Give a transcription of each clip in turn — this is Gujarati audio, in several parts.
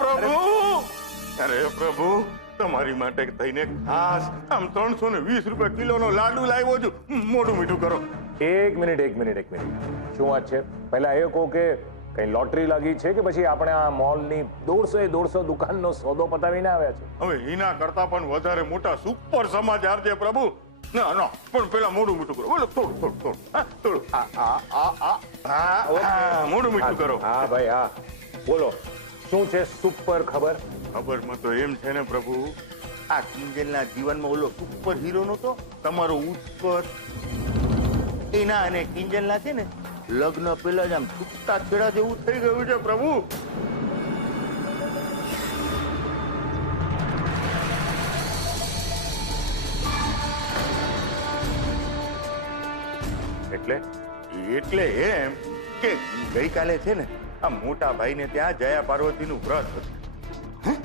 પ્રભુ, અરે પ્રભુ, તમારી માટે થઈને ખાસ આમ 320 રૂપિયા કિલોનો લાડુ લાવ્યો છું. મોઢું મીઠું કરો. એક મિનિટ. શું વાત છે? પહેલા એ કહો કે કઈ લોટરી લાગી છે કે પછી આપણે આ મોલની 150 દુકાનનો સોદો પતાવીને આવ્યા છે? હવે એના કરતા પણ વધારે મોટા સુપર સમાચાર છે પ્રભુ. ના પણ પેલા મોઢું મીઠું કરો. બોલો, થોડું મોઢું મીઠું કરો. હા ભાઈ, હા બોલો, શું છે સુપર ખબર? ખબરમાં તો એમ છે ને પ્રભુ, આ કિંજલના જીવનમાં ઓલો સુપર હીરો નતો તમારો ઉત્કર્ષ, એના અને કિંજલના છે ને લગ્ન પહેલા જ આમ છૂટતા છેડા જેવું થઈ ગયું છે પ્રભુ. એટલે એમ કે ગઈકાલે છે ને આ મોટા ભાઈને ત્યાં જયા પાર્વતીનું વ્રત હતું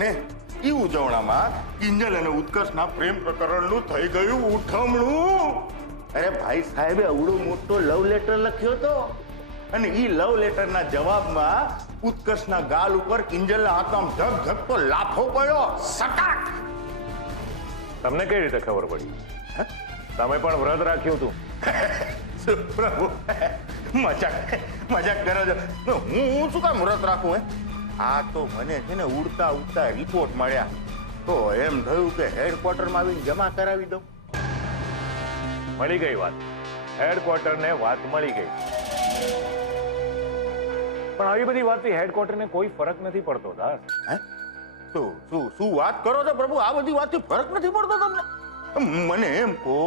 ને એ ઉજવણામાં કિંજલ અને ઉત્કર્ષના પ્રેમ પ્રકરણનું થઈ ગયું ઉઠમણું. અરે ભાઈ સાહેબે અવડો મોટો લવ લેટર લખ્યો હતો અને એ લવ લેટરના જવાબમાં ઉત્કર્ષના ગાલ ઉપર કિંજલના હાથમાં ઝગઝગતો લાફો પડ્યો. સટાક! તમને કઈ રીતે ખબર પડી? તમે પણ વ્રત રાખ્યું હતું? પ્રભુ, મજાક કરો છો. હું શું કામ વ્રત રાખું? આ તો મને છે ને ઉડતા રિપોર્ટ મળ્યા તો એમ થયું કે હેડક્વાર્ટરમાં આવીને જમા કરાવી દઉં. મળી ગઈ વાત, હેડક્વાર્ટરને વાત મળી ગઈ. પણ આવી બધી વાતથી હેડક્વાર્ટરને કોઈ ફરક નથી પડતો દાસ. શું વાત કરો છો પ્રભુ? આ બધી વાતથી ફરક નથી પડતો તમને? મને એમ કહો,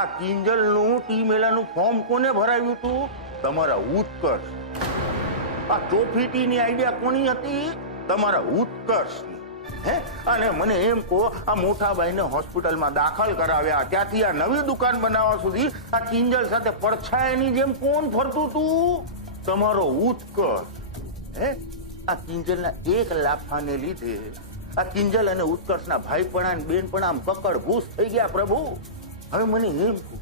આ કિંજલનું ટી-મેલાનું ફોર્મ કોને ભરાવ્યું હતું? તમારા ઉત્કર્ષ. આ ચોફીટીની આઈડિયા કોની હતી? તમારા ઉત્કર્ષની. અને મને એમ કહો, આ મોટા ભાઈને હોસ્પિટલમાં દાખલ કરાવ્યા ત્યાંથી આ નવી દુકાન બનાવવા સુધી આ કિંજલ સાથે પડછાયાની જેમ કોણ ફરતું હતું? તમારો ઉત્કર્ષ. આ કિંજલના એક લાફાને લીધે આ કિંજલ અને ઉત્કર્ષના ભાઈપણા અને બેનપણા આમ કકડભૂસ થઈ ગયા પ્રભુ. હવે મને એમ કહો,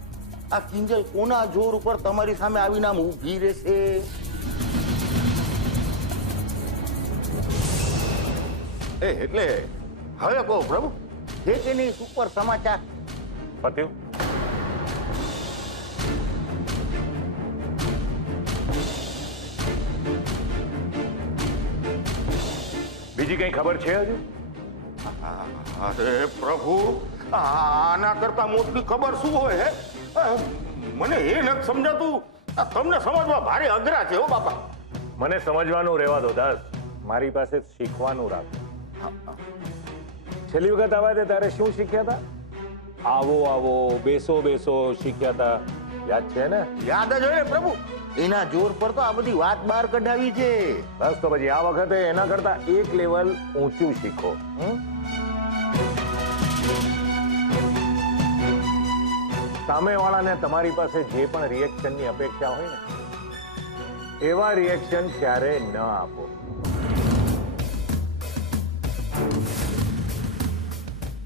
આ કિંજલ કોના જોર ઉપર તમારી સામે આવીને આમ ઊભી રહેશે? એટલે હવે કહો પ્રભુ, છે કે નહીં સુપર સમાચાર? પત્યું? બીજી કઈ ખબર છે હજુ? અરે પ્રભુ, આના કરતા મોટી ખબર શું હોય? મને એ નથી સમજાતું. તમને સમજવા ભારે અઘરા છે હો બાપા. મને સમજવાનું રહેવા દો દાસ, મારી પાસે શીખવાનું રાખો. છેલ્લી વખત આવ્યા હતા ત્યારે શું શીખ્યા હતા? આવો બેસો શીખ્યા હતા, યાદ છે ને? યાદ જ હોય ને પ્રભુ. એના જોર પર તો આ બધી વાત બહાર કઢાવી છે. બસ તો પછી આ વખતે એના કરતા એક લેવલ ઊંચું શીખો. સામેવાળાને તમારી પાસે જે પણ રિએક્શનની અપેક્ષા હોય ને, એવા રિએક્શન ક્યારે ન આપો.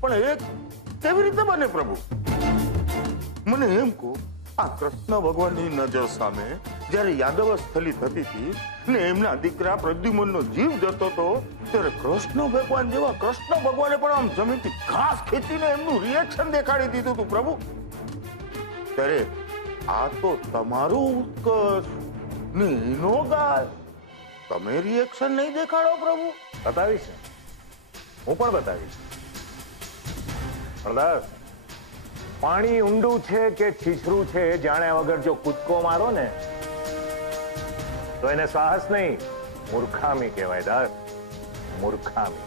પણ એ કેવી રીતે બને પ્રભુ? મને એમ કહો, આ કૃષ્ણ ભગવાનની નજર સામે જ્યારે યાદવ સ્થલી થતી હતી ને એમના દીકરા પ્રદ્યુમનનો જીવ જતો હતો, ત્યારે કૃષ્ણ ભગવાન પણ આમ જમીનથી ઘાસ ખેંચીને એમનું રિએક્શન દેખાડી દીધું હતું પ્રભુ. ત્યારે આ તો તમારું ઉત્કર્ષ ને એનો ગાલ, તમે રિએક્શન નહીં દેખાડો પ્રભુ? બતાવીશ ને, હું પણ બતાવીશ. પ્રદાસ, પાણી ઊંડું છે કે છીછરું છે એ જાણ્યા વગર જો કૂદકો મારો ને તો એને સાહસ નહીં, મૂર્ખામી કહેવાય દાસ, મૂર્ખામી.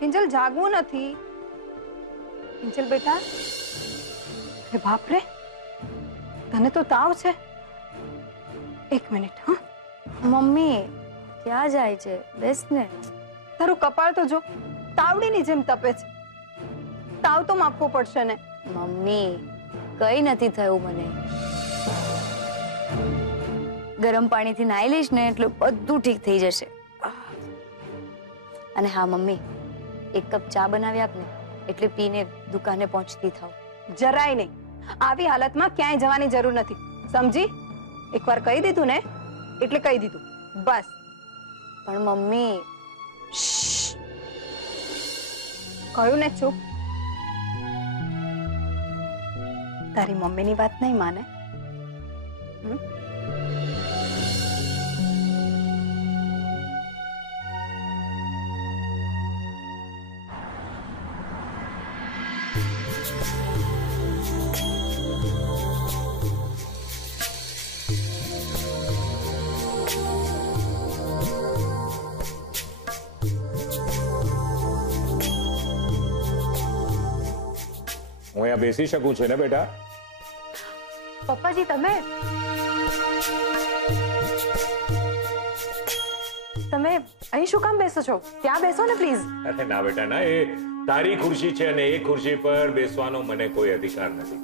કિંજલ જાગવું નથી. કિંજલ બેટા, અરે બાપ રે, તને તો તાવ છે. એક મિનિટ. હા મમ્મી, ક્યાં જાય છે? બેસ ને. તારું કપાળ તો જો, તાવડીની જેમ તપે છે. તાવ તો માપવો પડશે ને. મમ્મી, કઈ નથી થયું મને. ગરમ પાણીથી નાઈ લઈશ ને એટલે બધું ઠીક થઈ જશે. અને હા મમ્મી, એક કપ ચા બનાવી આપ ને, એટલે પીને દુકાને પહોંચતી થાવ. જરાય નહીં. આવી હાલતમાં ક્યાંય જવાની જરૂર નથી, સમજી? એકવાર કહી દીધું ને એટલે કહી દીધું, બસ. પણ મમ્મી, કહ્યું ને ચૂપ. તારી મમ્મીની વાત નહીં માને? હમ? હું અહીંયા બેસી શકું છું ને બેટા? પપ્પાજી તમે અહીં શું કામ બેસો છો? ત્યાં બેસો ને પ્લીઝ. અરે ના બેટા ના, એ તારી ખુરશી છે અને એ ખુરશી પર બેસવાનો મને કોઈ અધિકાર નથી.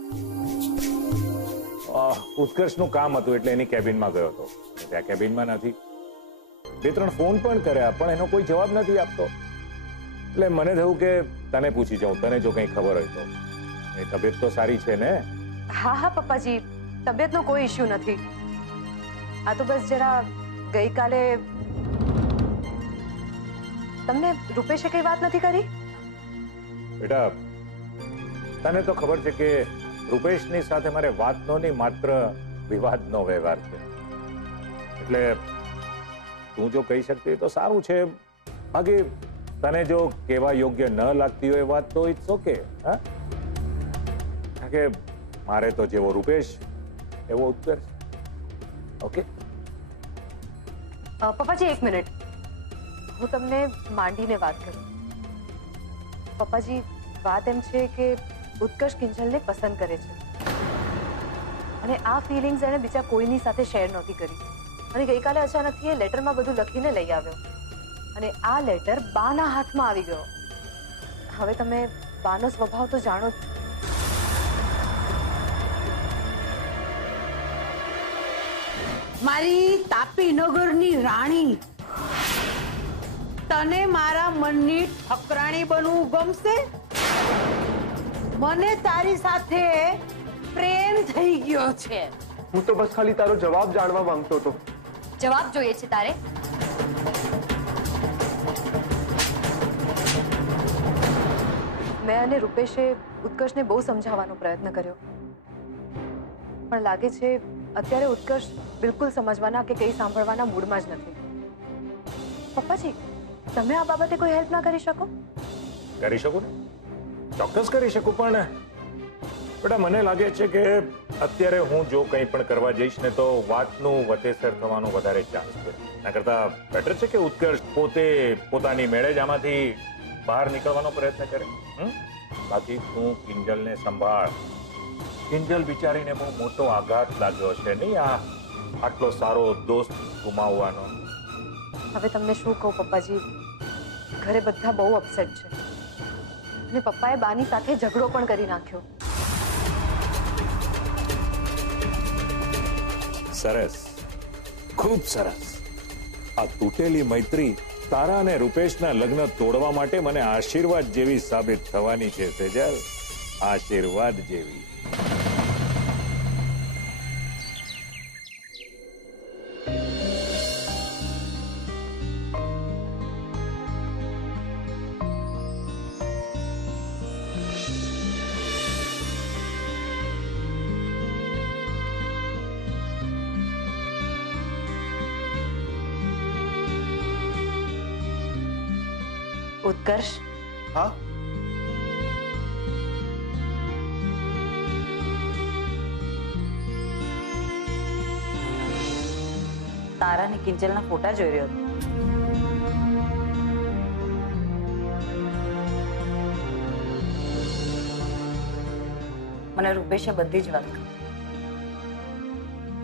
ઉત્કર્ષનું કામ હતું એટલે એની કેબિનમાં ગયો હતો. ત્યાં કેબિનમાં નથી. 2-3 ફોન પણ કર્યા પણ એનો કોઈ જવાબ નથી આપતો. એટલે મને થયું કે તને પૂછી જાઉં, તને જો કંઈ ખબર હોય તો. એ તબિયત તો સારી છે ને? હા હા પપ્પાજી, તબિયતનો કોઈ ઇશ્યુ નથી. આ તો બસ જરા ગઈકાલે તમને રૂપેશે કઈ વાત નથી કરી? બેટા તને તો ખબર છે કે રૂપેશની સાથે મારે વાતનો નહીં માત્ર વિવાદનો વ્યવહાર છે. એટલે તું જો કહી શકતી તો સારું છે. બાકી તને જો કહેવા યોગ્ય ન લાગતી હોય વાત તો ઇટ્સ ઓકે. હા, કારણ કે મારે તો જેવો રૂપેશ એવો ઉત્કર્ષ. ઓકે પપ્પાજી એક મિનિટ, હું તમને માંડીને વાત કરું. પપ્પાજી વાત એમ છે કે ઉત્કર્ષ કિંજલને પસંદ કરે છે અને આ ફિલિંગ્સ એને બીજા કોઈની સાથે શેર નહોતી કરી. અને ગઈકાલે અચાનકથી એ લેટરમાં બધું લખીને લઈ આવ્યો અને આ લેટર બાના હાથમાં આવી ગયો. હવે તમે બાનો સ્વભાવ તો જાણો જ. મારી તાપી નગરની રાણી, તને મારા મનની ઠકરાણી બનવું ગમશે? મને તારી સાથે પ્રેમ થઈ ગયો છે. હું તો બસ ખાલી તારો જવાબ જાણવા માંગતો હતો. જવાબ જોઈએ છે તારે? મેં અને રૂપેશે ઉત્કર્ષને બહુ સમજાવવાનો પ્રયત્ન કર્યો પણ લાગે છે અત્યારે ઉત્કર્ષ બિલકુલ સમજવાના કે કંઈ સાંભળવાના મૂડમાં જ નથી. પપ્પાજી તમે આ બાબતે કોઈ હેલ્પ ના કરી શકો? કરી શકું ને, ચોક્કસ કરી શકું. પણ બેટા મને લાગે છે કે અત્યારે હું જો કંઈ પણ કરવા જઈશ ને તો વાતનું વતેસર થવાનો વધારે ચાન્સ છે. એના કરતા બેટર છે કે ઉત્કર્ષ પોતે પોતાની મેળે જ આમાંથી બહાર નીકળવાનો પ્રયત્ન કરે. બાકી તું કિંજલને સંભાળ. કિંજલ બિચારીને બહુ મોટો આઘાત લાગ્યો છે નહીં આ આટલો સારો દોસ્ત ગુમાવવાનો. હવે તમને શું કહું પપ્પાજી, ઘરે બધા બહુ અપસેટ છે અને પપ્પાએ બાની સાથે ઝઘડો પણ કરી નાખ્યો. સરસ, ખૂબ સરસ. આ તૂટેલી મૈત્રી તારા અને રૂપેશના લગ્ન તોડવા માટે મને આશીર્વાદ જેવી સાબિત થવાની છે સેજલ, આશીર્વાદ જેવી. ઉત્કર્ષ, હા તારા ને કિંજલના ફોટા જોઈ રહ્યો હતો. મને રૂપેશે બધી જ વાત કરી.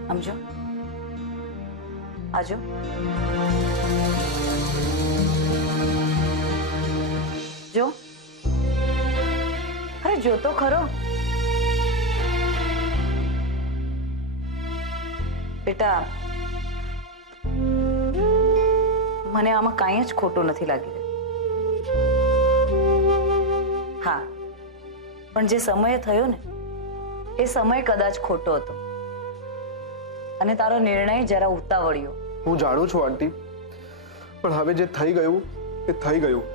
સમજો? આજો જો, અરે જો તો ખરો. બેટા મને આમાં કાંઈ જ ખોટું નથી લાગી રહ્યું. હા, પણ જે સમયે થયો ને એ સમય કદાચ ખોટો હતો અને તારો નિર્ણય જરા ઉતાવળ્યો. હું જાણું છું આંટી, પણ હવે જે થઈ ગયું એ થઈ ગયું.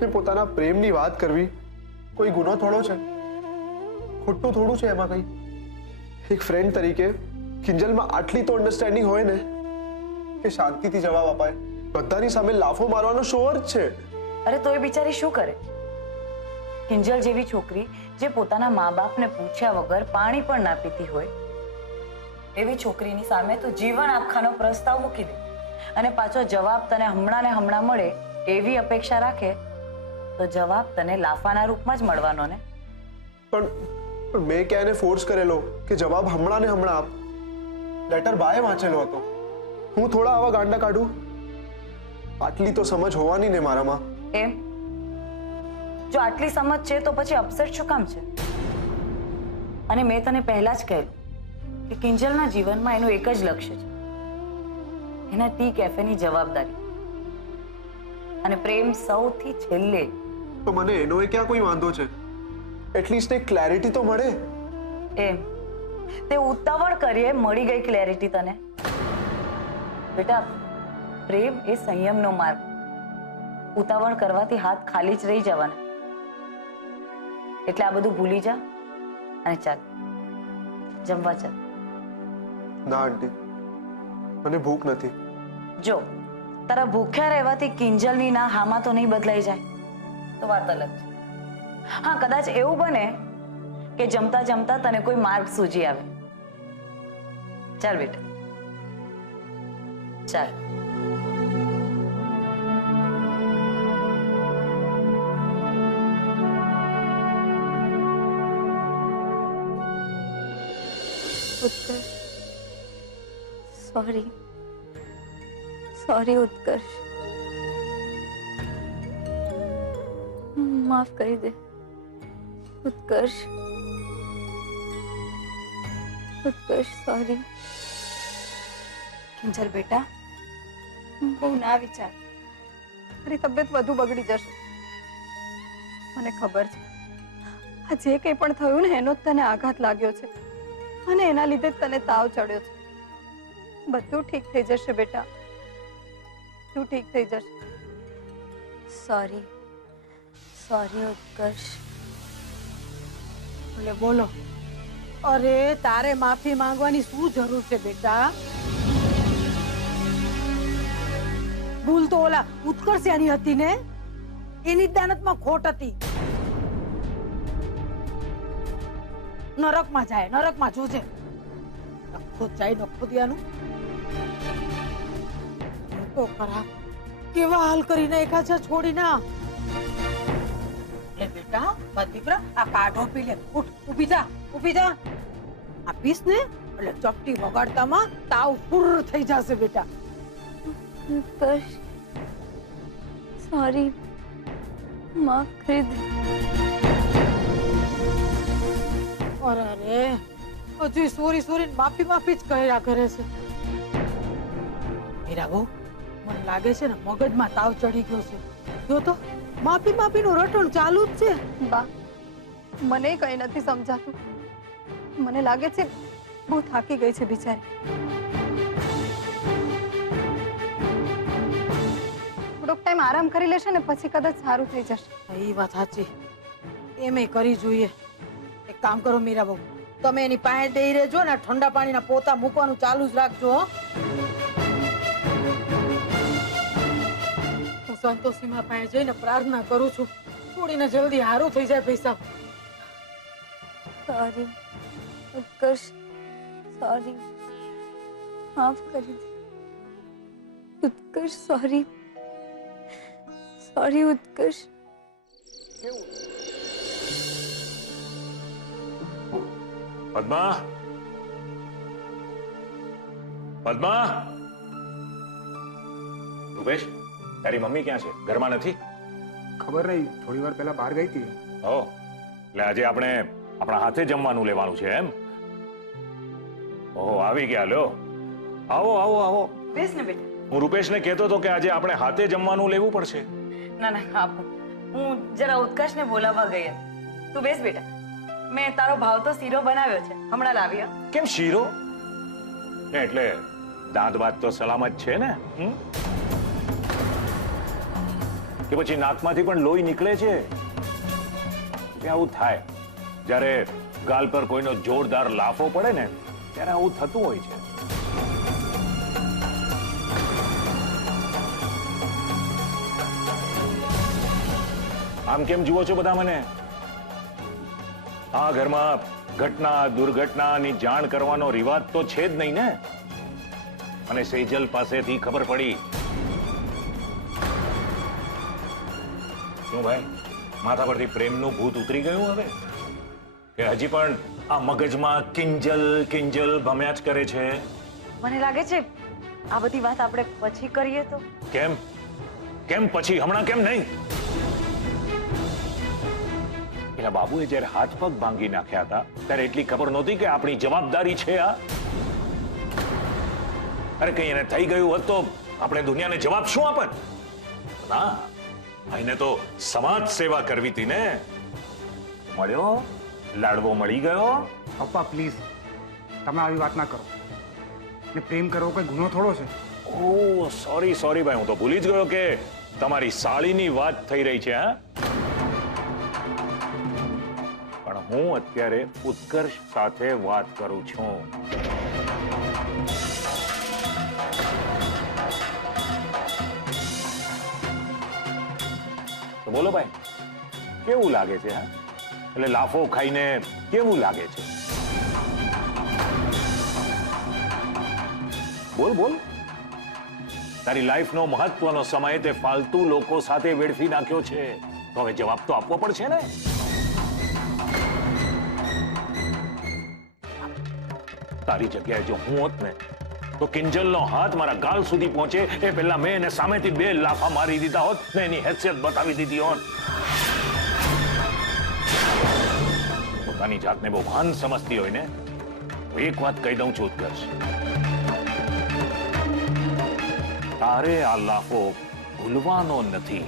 ને પોતાના પ્રેમની વાત કરવી કોઈ ગુનો થોડો છે? ખોટું થોડું છે એમાં કઈ? એક ફ્રેન્ડ તરીકે કિંજલમાં આટલી તો અન્ડરસ્ટેન્ડિંગ હોય ને કે શાંતિથી જવાબ અપાય. બધાની સામે લાફો મારવાનો શો અર્થ છે? અરે તો એ બિચારી શું કરે? કિંજલ જેવી છોકરી જે પોતાના મા બાપને પૂછ્યા વગર પાણી પણ ના પીતી હોય એવી છોકરીની સામે તો જીવન આપવાનો પ્રસ્તાવ મૂકી દે અને પાછો જવાબ તને હમણાં ને હમણાં મળે એવી અપેક્ષા રાખે તો જવાબ તને લાફાના રૂપમાં જ મળવાનો ને. પણ મેં ક્યાં એને ફોર્સ કરેલો કે જવાબ હમણાં ને હમણાં આપ? લેટર બાય વાંચેલો હતો. હું થોડા આવા ગાંડા કાઢું? આટલી તો સમજ હોવાની ને મારામાં. એમ? જો આટલી સમજ છે તો પછી અપસેટ શું કામ છે? અને મેં તને પહેલા જ કહેલું કે કિંજલના જીવનમાં એનું એક જ લક્ષ્ય છે, એના ટી કેફેની જવાબદારી અને પ્રેમ સૌથી છેલ્લે. તો મને એનો એ ક્યાં કોઈ વાંધો છે? એટલીસ્ટ એક ક્લેરિટી તો મળે. એમ તે ઉતાવળ કરીએ મળી ગઈ ક્લેરિટી તને? બેટા, પ્રેમ એ સંયમનો માર્ગ. ઉતાવળ કરવાથી હાથ ખાલી જ રહી જવાના. એટલે આ બધું ભૂલી જા અને ચાલ જમવા ચાલ. ના આંટી, મને ભૂખ નથી. જો તારા ભૂખ્યા રહેવાથી કિંજલની ના હામાં તો નહીં બદલાઈ જાય તો વાત અલગ છે. હા, કદાચ એવું બને કે જમતા જમતા તને કોઈ માર્ગ સૂજી આવે. ચાલ બેટા ચાલ. ઉત્કર્ષ, સોરી સોરી ઉત્કર્ષ, માફ કરી દે ઉત્કર્ષ. ઉત્કર્ષ સોરી. કિંજલ બેટા, બહુ ના વિચાર, તારી તબિયત વધુ બગડી જશે. મને ખબર છે આ જે કંઈ પણ થયું ને એનો જ તને આઘાત લાગ્યો છે અને એના લીધે જ તને તાવ ચડ્યો છે. બધું ઠીક થઈ જશે બેટા, બધું ઠીક થઈ જશે. સોરી સોરી ઉત્કર્ષ. બોલે બોલો. અરે તારે માફી માંગવાની શું જરૂર છે બેટા? ભૂલ તો ઓલા ઉત્કર્ષિયાની હતી ને, એની દાનતમાં ખોટ હતી. નરકમાં જાય, નરકમાં જોજે. નખો જાય નખો દિયાનું તો ખરા કેવા હાલ કરી નાખ્યા છે છોડી ના. લે બેટા, દીકરા આ કાઢો પી લે. ઉઠ, ઊભી જા, ઊભી જા. આ પીસ ને એટલે ચપટી વગાડતામાં તાવ ફુર થઈ જશે બેટા. ઉત્કર્ષ સોરી, માફ કરી દે. અરે અરે, હજુ સોરી સોરી માફી માફી જ કર્યા કરે છે. મીરા બહુ, મને લાગે છે ને મગજમાં તાવ ચડી ગયો છે. જો તો માફી માફીનું રટણ ચાલુ જ છે. બા, મને કંઈ નથી સમજાતું. મને લાગે છે બહુ થાકી ગઈ છે બિચારી. થોડોક ટાઈમ આરામ કરી લેશે ને પછી કદાચ સારું થઈ જશે. એ વાત સાચી, એમ કરી જોઈએ. એક કામ કરો મીરા બહુ, તમે એની પાસે દઈ રહેજો ને ઠંડા પાણીના પોતા મૂકવાનું ચાલુ જ રાખજો. હો, હું સંતોષીમાં પાસે જઈને પ્રાર્થના કરું છું છોડીને જલ્દી હારું થઈ જાય પૈસા. સોરી ઉત્કર્ષ સોરી, માફ કરી દે ઉત્કર્ષ. સોરી સોરી ઉત્કર્ષ. પદ્મા, પદ્મા. રૂપેશ, તારી મમ્મી ક્યાં છે? ઘરમાં નથી? ખબર નહીં, થોડી વાર પહેલા બહાર ગઈ હતી. ઓ, એટલે આજે આપણે આપણા હાથે જમવાનું લેવાનું છે એમ? ઓહો, આવી ગયા. લ્યો, આવો આવો આવો. બેસ ને બેટા. હું રૂપેશને કહેતો હતો કે આજે આપણે હાથે જમવાનું લેવું પડશે. ના ના, આપો, હું જરા ઉત્કર્ષને બોલાવવા ગઈ હતી. તું બેસ બેટા, મેં તારો ભાવતો શીરો બનાવ્યો છે, હમણાં લાવી હો. કેમ શીરો? એટલે દાંત બાત તો સલામત છે ને? કે પછી નાકમાંથી પણ લોહી નીકળે છે? કે આવું થાય જ્યારે ગાલ પર કોઈનો જોરદાર લાફો પડે ને ત્યારે આવું થતું હોય છે. આમ કેમ જુઓ છો બધા મને? આ ઘરમાં ઘટના દુર્ઘટનાની જાણ કરવાનો રિવાજ તો છે જ નહીં ને. અને સેજલ પાસેથી ખબર પડી. શું ભાઈ, માથા પરથી પ્રેમનું ભૂત ઉતરી ગયું હવે? કે હજી પણ આ મગજમાં કિંજલ કિંજલ ભમ્યા જ કરે છે? મને લાગે છે આ બધી વાત આપણે પછી કરીએ તો. કેમ કેમ પછી? હમણાં કેમ નહીં? એના બાબુએ જયારે હાથ પગ ભાંગી નાખ્યા હતા ત્યારે એટલી ખબર નહોતી કે આપણી જવાબદારી છે આ? અરે કઈ એને થઈ ગયું હોત તો આપણે દુનિયાને જવાબ શું આપત? ના, એને તો સમાજ સેવા કરવી હતી ને. મળ્યો, લાડવો મળી ગયો. પપ્પા પ્લીઝ, તમે આવી વાત ના કરો. ને પ્રેમ કરવો કોઈ ગુનો થોડો છે. ઓહ સોરી સોરી ભાઈ, હું તો ભૂલી જ ગયો કે તમારી સાળીની વાત થઈ રહી છે. હા, પણ હું અત્યારે ઉત્કર્ષ સાથે વાત કરું છું. તો બોલો ભાઈ, કેવું લાગે છે? હા, એટલે લાફો ખાઈને કેવું લાગે છે? બોલ બોલ. તારી લાઈફનો મહત્વનો સમય તે ફાલતુ લોકો સાથે વેડફી નાખ્યો છે, તો હવે જવાબ તો આપવો પડશે ને. તારી જગ્યાએ જો હું હોત ને તો કિંજલનો હાથ મારા ગાલ સુધી પહોંચે એ પહેલા મેં એને સામેથી 2 લાફા મારી દીધા હોત ને એની હેસિયત બતાવી દીધી હોત. પોતાની જાતને બહુ ભાન સમજતી હોય ને, તો એક વાત કહી દઉં છું ઉત્કર્ષ, તારે આ લાફો ભૂલવાનો નથી.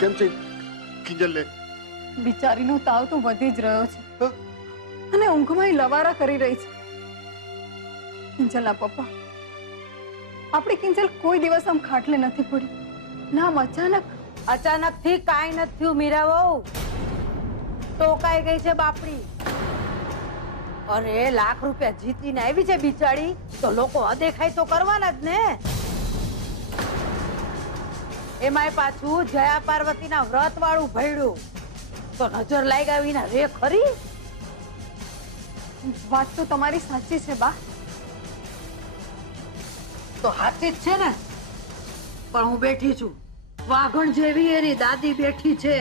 કેમ છે કિંજલને? બિચારીનો તાવ તો વધી જ રહ્યો છે અને ઊંઘમાં લવારા કરી રહી છે. કિંજલના પપ્પા, આપણી કિંજલ કોઈ દિવસ આમ ખાટલે નથી પડી. ના અચાનક થી કાંઈ નથી થયું મીરા વહુ. ટોકાઈ ગઈ છે બાપડી. અરે લાખ રૂપિયા જીતીને આવી છે બિચારી, તો લોકો અદેખાઈ તો કરવાના જ ને. એમાંય પાછું જયા પાર્વતીના વ્રત વાળું ભયડું, તો નજર લાગ્યા વિના રે ખરી? વાત તો તમારી સાચી છે બા. તો સાચી જ છે ને, પણ હું બેઠી છું. વાઘણ જેવી એની દાદી બેઠી છે.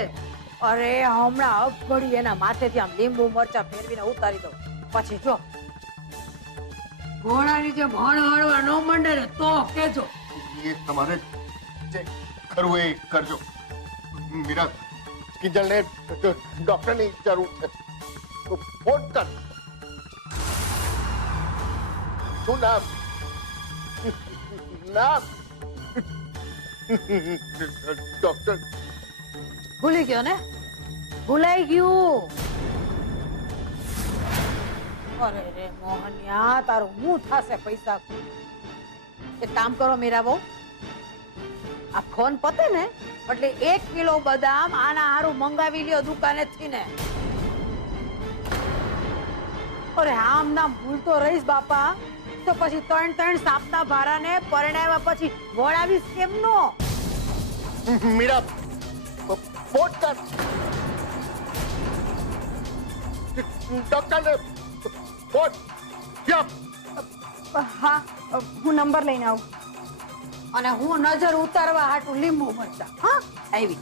અરે હમણાં અગડી એના માથેથી આમ લીંબુ મરચા ફેરવીને ઉતારી દો. પછી જો ઘોડાની જેમ હળહળવા ન મંડે ને તો કેજો. એ તમારે જે કરવું એ કરજો. મીરા, કિંજલને ડોક્ટરની જરૂર છે. તો ફોન કર. શું નામ? નામ ડોક્ટર. ભૂલી ગયો ને? ભૂલાઈ ગયું. અરે રે મોહનિયા, તારું હું થાશે પૈસા? એક કામ કરો મીરા બહુ, આ ફોન પતે ને એટલે 1 કિલો બદામ આના હારું મંગાવી લ્યો દુકાનેથી ને. અરે આમ નામ ભૂલતો રહીશ બાપા તો પછી 3 સાપના ભારાને પરણાવ્યા પછી વળાવીશ કેમનો? મીરા, ફોન કર. ડોક્ટરને ફોન. હા, હું નંબર લઈને આવું. અને હું નજર ઉતારવા હાટું લીંબુ મરચા. હા, આવી.